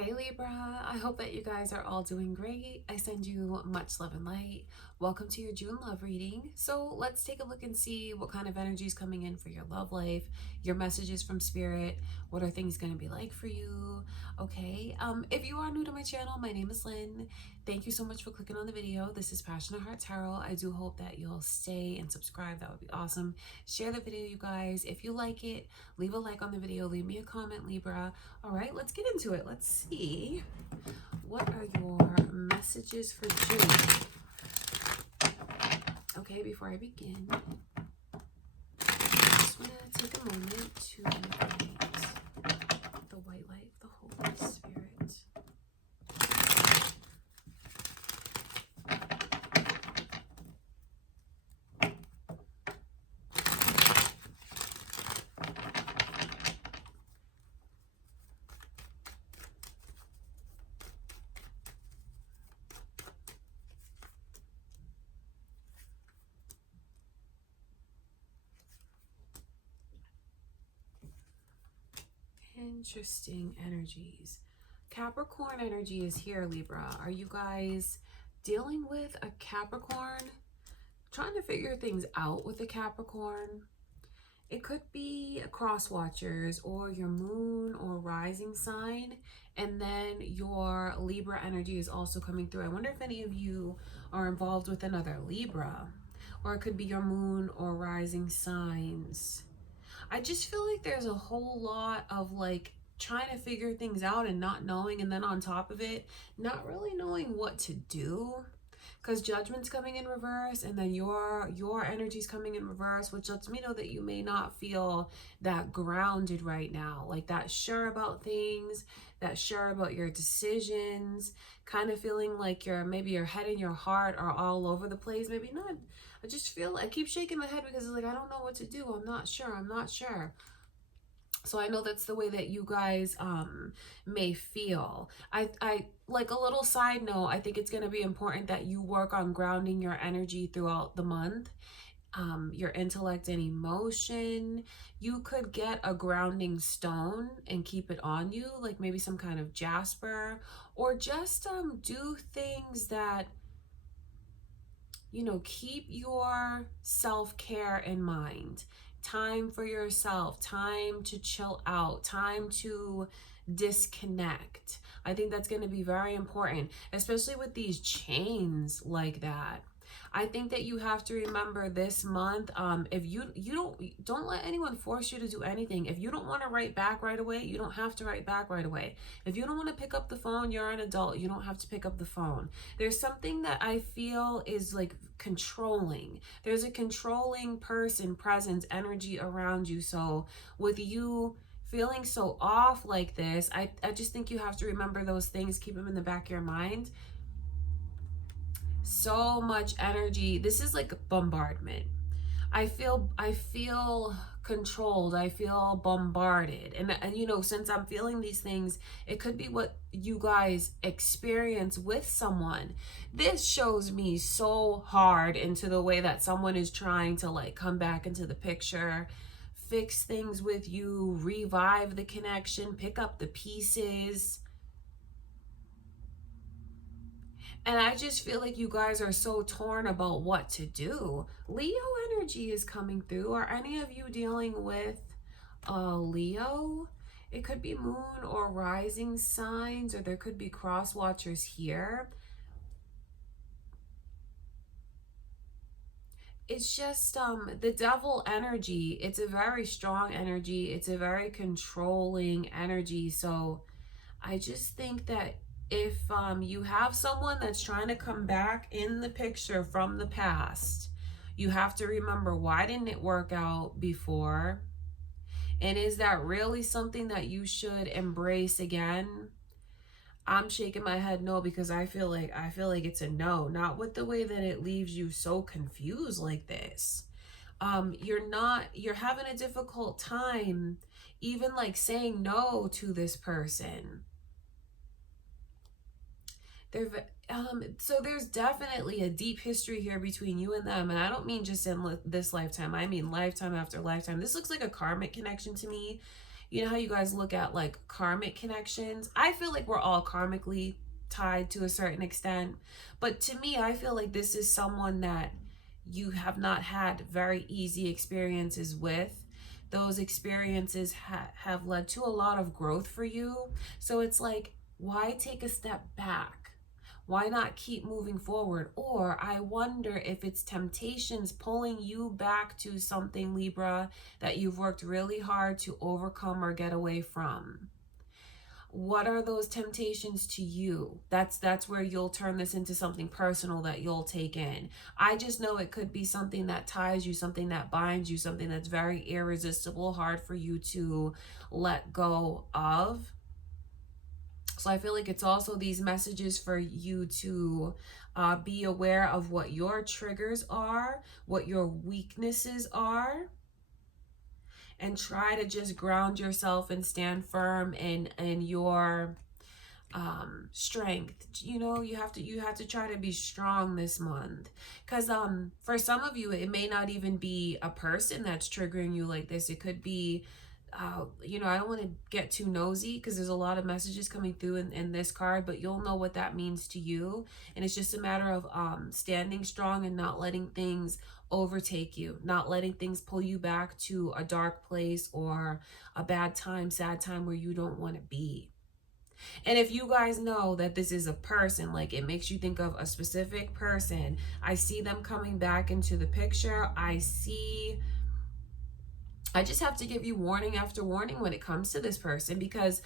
Hey Libra, I hope that you guys are all doing great. I send you much love and light. Welcome to your June love reading. So let's take a look and see what kind of energy is coming in for your love life, your messages from spirit. What are things going to be like for you? Okay, if you are new to my channel, my name is Lynn. Thank you so much for clicking on the video. This is Passionate Heart Tarot. I do hope that you'll stay and subscribe. That would be awesome. Share the video, you guys. If you like it, leave a like on the video. Leave me a comment, Libra. All right, let's get into it. Let's see. What are your messages for June? Okay, before I begin, I just want to take a moment to invite the white light, the Holy Spirit. Interesting energies. Capricorn energy is here, Libra. Are you guys dealing with a Capricorn? Trying to figure things out with a Capricorn? It could be a cross watchers or your moon or rising sign. And then your Libra energy is also coming through. I wonder if any of you are involved with another Libra. Or it could be your moon or rising signs. I just feel like there's a whole lot of like trying to figure things out and not knowing, and then on top of it, not really knowing what to do. Because judgment's coming in reverse, and then your energy's coming in reverse, which lets me know that you may not feel that grounded right now, like that sure about things, that sure about your decisions, kind of feeling like maybe your head and your heart are all over the place. Maybe not. I just feel, I keep shaking my head because it's like, I don't know what to do. I'm not sure. So I know that's the way that you guys may feel. I like, a little side note, I think it's going to be important that you work on grounding your energy throughout the month. Your intellect and emotion. You could get a grounding stone and keep it on you, like maybe some kind of jasper, or just do things that, you know, keep your self-care in mind. Time for yourself, time to chill out, time to disconnect. I think that's going to be very important, especially with these chains like that. I think that you have to remember this month, if you don't let anyone force you to do anything. If you don't want to write back right away, you don't have to write back right away. If you don't want to pick up the phone, you're an adult, you don't have to pick up the phone. There's something that I feel is like controlling. There's a controlling person, presence, energy around you. So with you feeling so off like this, I just think you have to remember those things, keep them in the back of your mind. So much energy. This is like a bombardment. I feel controlled. I feel bombarded. And you know, since I'm feeling these things, it could be what you guys experience with someone. This shows me so hard into the way that someone is trying to like come back into the picture, fix things with you, revive the connection, pick up the pieces. And I just feel like you guys are so torn about what to do. Leo energy is coming through. Are any of you dealing with Leo? It could be moon or rising signs, or there could be cross watchers here. It's just the devil energy. It's a very strong energy. It's a very controlling energy. So I just think that if you have someone that's trying to come back in the picture from the past, you have to remember, why didn't it work out before? And is that really something that you should embrace again? I'm shaking my head no, because I feel like it's a no, not with the way that it leaves you so confused like this. You're having a difficult time even like saying no to this person. So there's definitely a deep history here between you and them, and I don't mean just in this lifetime. I mean lifetime after lifetime. This looks like a karmic connection to me. You know how you guys look at like karmic connections? I feel like we're all karmically tied to a certain extent. But to me, I feel like this is someone that you have not had very easy experiences with. Those experiences have led to a lot of growth for you. So it's like, why take a step back? Why not keep moving forward? Or I wonder if it's temptations pulling you back to something, Libra, that you've worked really hard to overcome or get away from. What are those temptations to you? That's where you'll turn this into something personal that you'll take in. I just know it could be something that ties you, something that binds you, something that's very irresistible, hard for you to let go of. So I feel like it's also these messages for you to be aware of what your triggers are, what your weaknesses are, and try to just ground yourself and stand firm in your strength. You know, you have to try to be strong this month, because for some of you it may not even be a person that's triggering you like this. It could be you know, I don't want to get too nosy because there's a lot of messages coming through in this card, but you'll know what that means to you. And it's just a matter of standing strong and not letting things overtake you, not letting things pull you back to a dark place or a bad time, sad time where you don't want to be. And if you guys know that this is a person, like it makes you think of a specific person, I see them coming back into the picture. I just have to give you warning after warning when it comes to this person, because,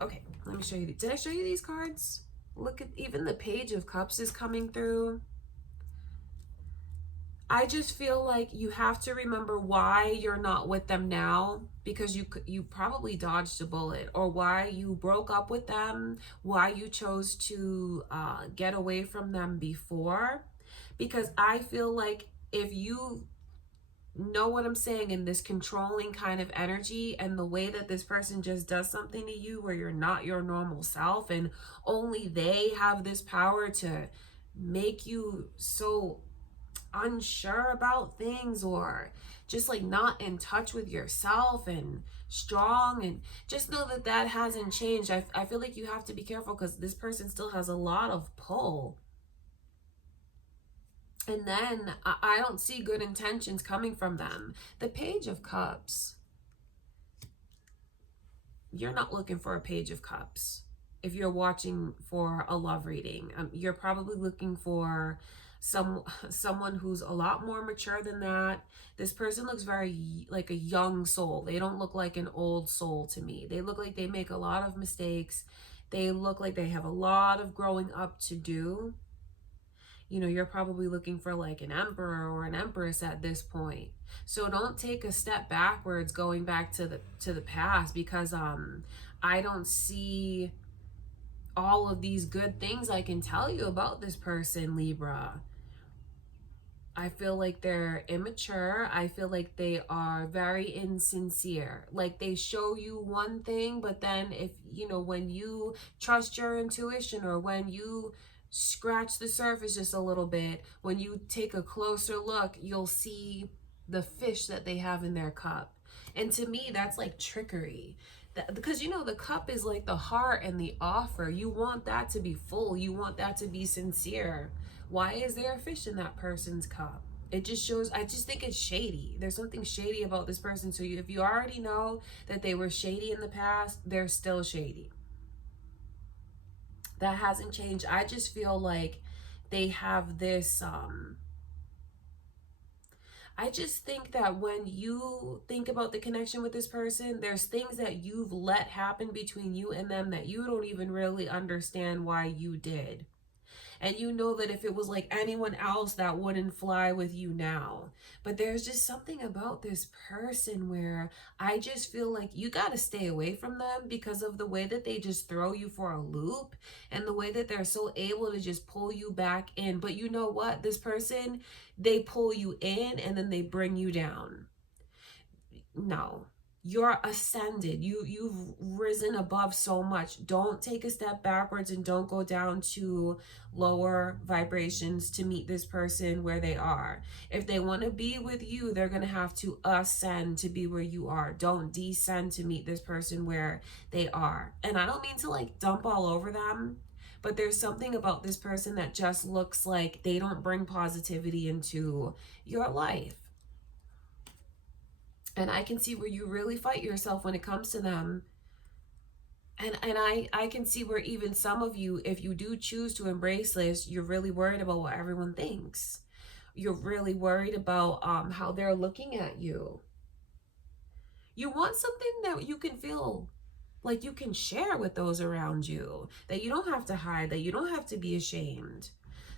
okay, let me show you. Did I show you these cards? Look at, even the Page of Cups is coming through. I just feel like you have to remember why you're not with them now, because you probably dodged a bullet, or why you broke up with them, why you chose to get away from them before. Because I feel like if you know what I'm saying, in this controlling kind of energy and the way that this person just does something to you where you're not your normal self and only they have this power to make you so unsure about things, or just like not in touch with yourself and strong, and just know that that hasn't changed. I feel like you have to be careful because this person still has a lot of pull. And then I don't see good intentions coming from them. The Page of Cups. You're not looking for a Page of Cups. If you're watching for a love reading, you're probably looking for someone who's a lot more mature than that. This person looks very like a young soul. They don't look like an old soul to me. They look like they make a lot of mistakes. They look like they have a lot of growing up to do. You know, you're probably looking for like an emperor or an empress at this point. So don't take a step backwards going back to the past, because I don't see all of these good things I can tell you about this person, Libra. I feel like they're immature. I feel like they are very insincere. Like they show you one thing, but then if, you know, when you trust your intuition, or when you scratch the surface just a little bit, when you take a closer look, you'll see the fish that they have in their cup. And to me, that's like trickery. Because, you know, the cup is like the heart and the offer. You want that to be full. You want that to be sincere. Why is there a fish in that person's cup? It just shows, I just think it's shady. There's something shady about this person. So if you already know that they were shady in the past, they're still shady. That hasn't changed. I just feel like they have this I just think that when you think about the connection with this person, there's things that you've let happen between you and them that you don't even really understand why you did. And you know that if it was like anyone else, that wouldn't fly with you now. But there's just something about this person where I just feel like you got to stay away from them, because of the way that they just throw you for a loop, and the way that they're so able to just pull you back in. But you know what? This person, they pull you in and then they bring you down. No. You're ascended. You've risen above so much. Don't take a step backwards and don't go down to lower vibrations to meet this person where they are. If they want to be with you, they're going to have to ascend to be where you are. Don't descend to meet this person where they are. And I don't mean to like dump all over them, but there's something about this person that just looks like they don't bring positivity into your life. And I can see where you really fight yourself when it comes to them. And I can see where even some of you, if you do choose to embrace this, you're really worried about what everyone thinks. You're really worried about how they're looking at you. You want something that you can feel like you can share with those around you, that you don't have to hide, that you don't have to be ashamed.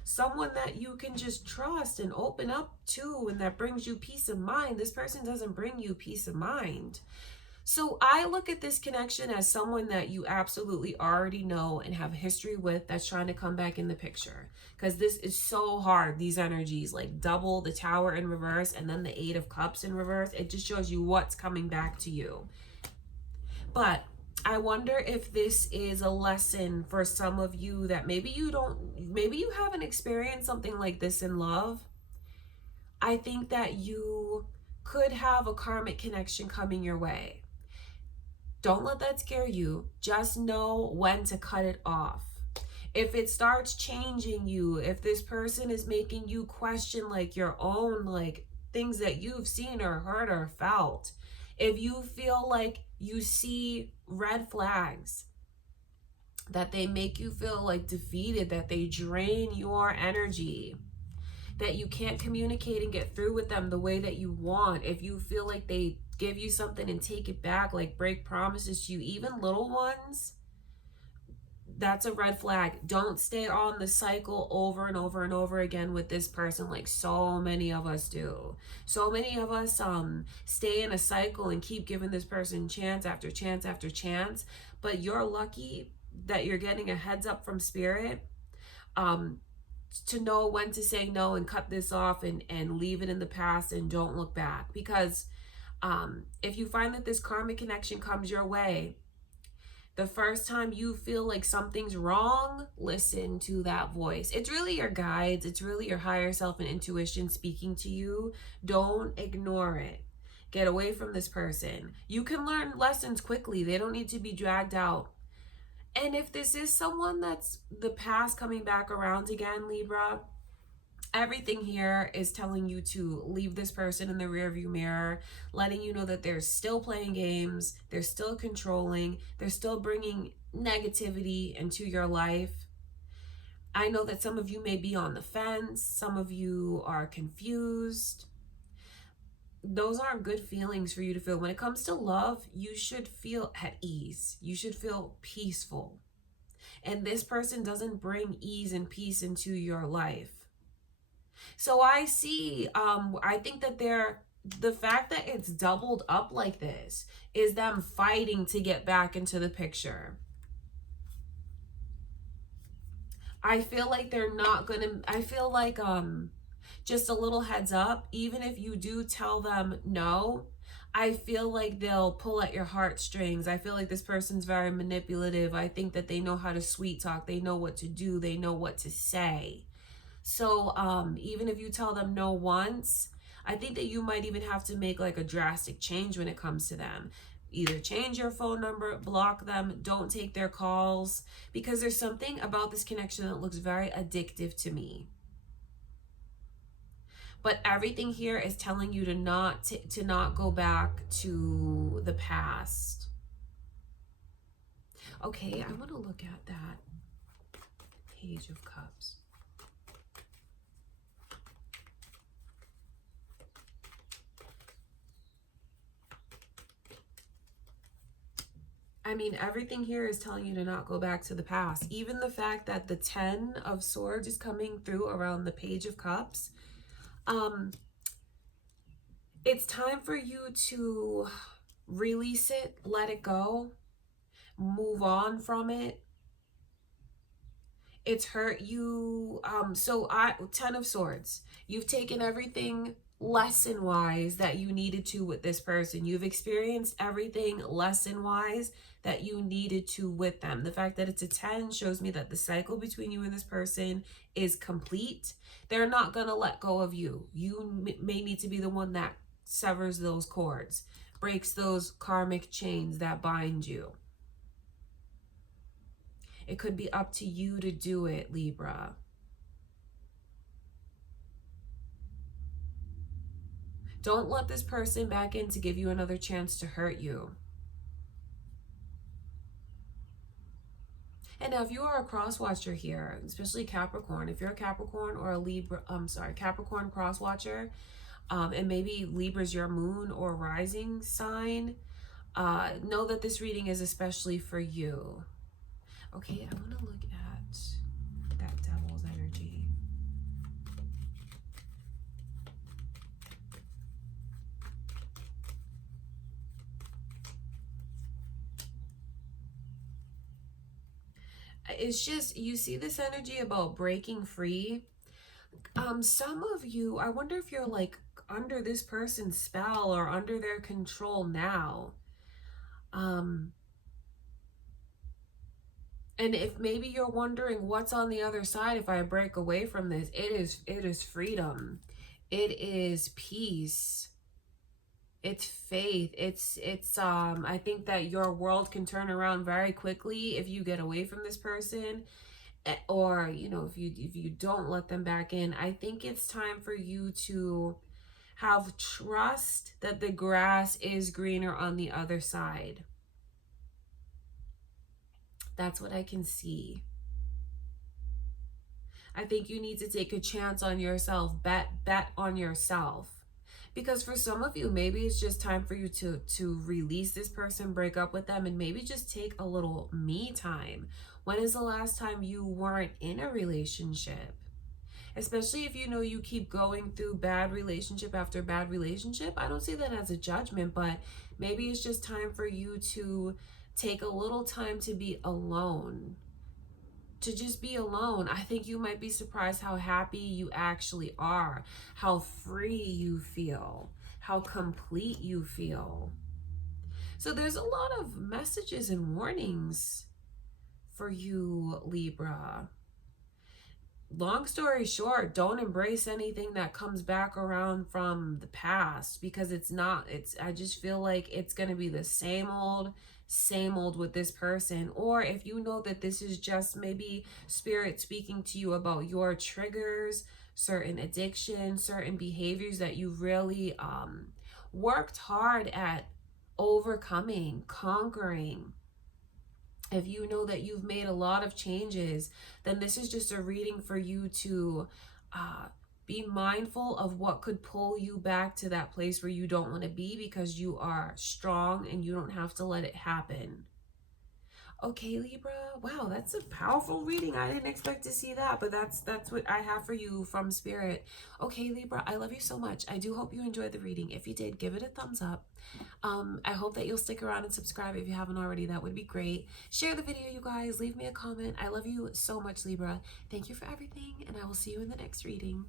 Someone that you can just trust and open up to, and that brings you peace of mind. This person doesn't bring you peace of mind. So I look at this connection as someone that you absolutely already know and have history with that's trying to come back in the picture. Because this is so hard, these energies, like double the Tower in reverse and then the Eight of Cups in reverse. It just shows you what's coming back to you. But I wonder if this is a lesson for some of you that maybe you haven't experienced something like this in love. I think that you could have a karmic connection coming your way. Don't let that scare you. Just know when to cut it off. If it starts changing you, if this person is making you question like your own like things that you've seen or heard or felt, if you feel like you see red flags, that they make you feel like defeated, that they drain your energy, that you can't communicate and get through with them the way that you want, if you feel like they give you something and take it back, like break promises to you, even little ones, that's a red flag. Don't stay on the cycle over and over and over again with this person like so many of us do. So many of us stay in a cycle and keep giving this person chance after chance after chance. But you're lucky that you're getting a heads up from spirit to know when to say no and cut this off and leave it in the past and don't look back. Because if you find that this karmic connection comes your way, the first time you feel like something's wrong, listen to that voice. It's really your guides. It's really your higher self and intuition speaking to you. Don't ignore it. Get away from this person. You can learn lessons quickly. They don't need to be dragged out. And if this is someone that's the past coming back around again, Libra, everything here is telling you to leave this person in the rearview mirror, letting you know that they're still playing games, they're still controlling, they're still bringing negativity into your life. I know that some of you may be on the fence, some of you are confused. Those aren't good feelings for you to feel. When it comes to love, you should feel at ease. You should feel peaceful. And this person doesn't bring ease and peace into your life. So I see, I think that the fact that it's doubled up like this is them fighting to get back into the picture. I feel like they're not gonna, I feel like, just a little heads up, even if you do tell them no, I feel like they'll pull at your heartstrings. I feel like this person's very manipulative. I think that they know how to sweet talk. They know what to do. They know what to say. So even if you tell them no once, I think that you might even have to make like a drastic change when it comes to them. Either change your phone number, block them, don't take their calls, because there's something about this connection that looks very addictive to me. But everything here is telling you to not go back to the past. Okay, I want to look at that Page of Cups. I mean, everything here is telling you to not go back to the past. Even the fact that the 10 of Swords is coming through around the Page of Cups. It's time for you to release it, let it go, move on from it. It's hurt you. 10 of Swords. You've taken everything lesson wise that you needed to with this person. You've experienced everything lesson wise that you needed to with them. The fact that it's a 10 shows me that the cycle between you and this person is complete. They're not going to let go of you. You may need to be the one that severs those cords, breaks those karmic chains that bind you. It could be up to you to do it, Libra. Don't let this person back in to give you another chance to hurt you. And now if you are a cross watcher here, especially Capricorn, if you're a Capricorn or a Libra, Capricorn cross watcher, and maybe Libra's your moon or rising sign, know that this reading is especially for you. Okay, I want to look at that devil's energy. It's just, you see this energy about breaking free. Some of you, I wonder if you're like under this person's spell or under their control now. And if maybe you're wondering what's on the other side if I break away from this, it is freedom. It is peace. It's faith. It's I think that your world can turn around very quickly if you get away from this person, or you know, if you don't let them back in. I think it's time for you to have trust that the grass is greener on the other side. That's what I can see. I think you need to take a chance on yourself, bet on yourself. Because for some of you, maybe it's just time for you to release this person, break up with them, and maybe just take a little me time. When is the last time you weren't in a relationship? Especially if you know you keep going through bad relationship after bad relationship. I don't see that as a judgment, but maybe it's just time for you to take a little time to be alone. To just be alone. I think you might be surprised how happy you actually are, how free you feel, how complete you feel. So there's a lot of messages and warnings for you, Libra. Long story short, don't embrace anything that comes back around from the past, because I just feel like it's going to be the same old with this person. Or if you know that this is just maybe spirit speaking to you about your triggers, certain addictions, certain behaviors that you really worked hard at overcoming, conquering. If you know that you've made a lot of changes, then this is just a reading for you to be mindful of what could pull you back to that place where you don't want to be, because you are strong and you don't have to let it happen. Okay, Libra. Wow, that's a powerful reading. I didn't expect to see that, but that's what I have for you from Spirit. Okay, Libra, I love you so much. I do hope you enjoyed the reading. If you did, give it a thumbs up. I hope that you'll stick around and subscribe if you haven't already. That would be great. Share the video, you guys. Leave me a comment. I love you so much, Libra. Thank you for everything, and I will see you in the next reading.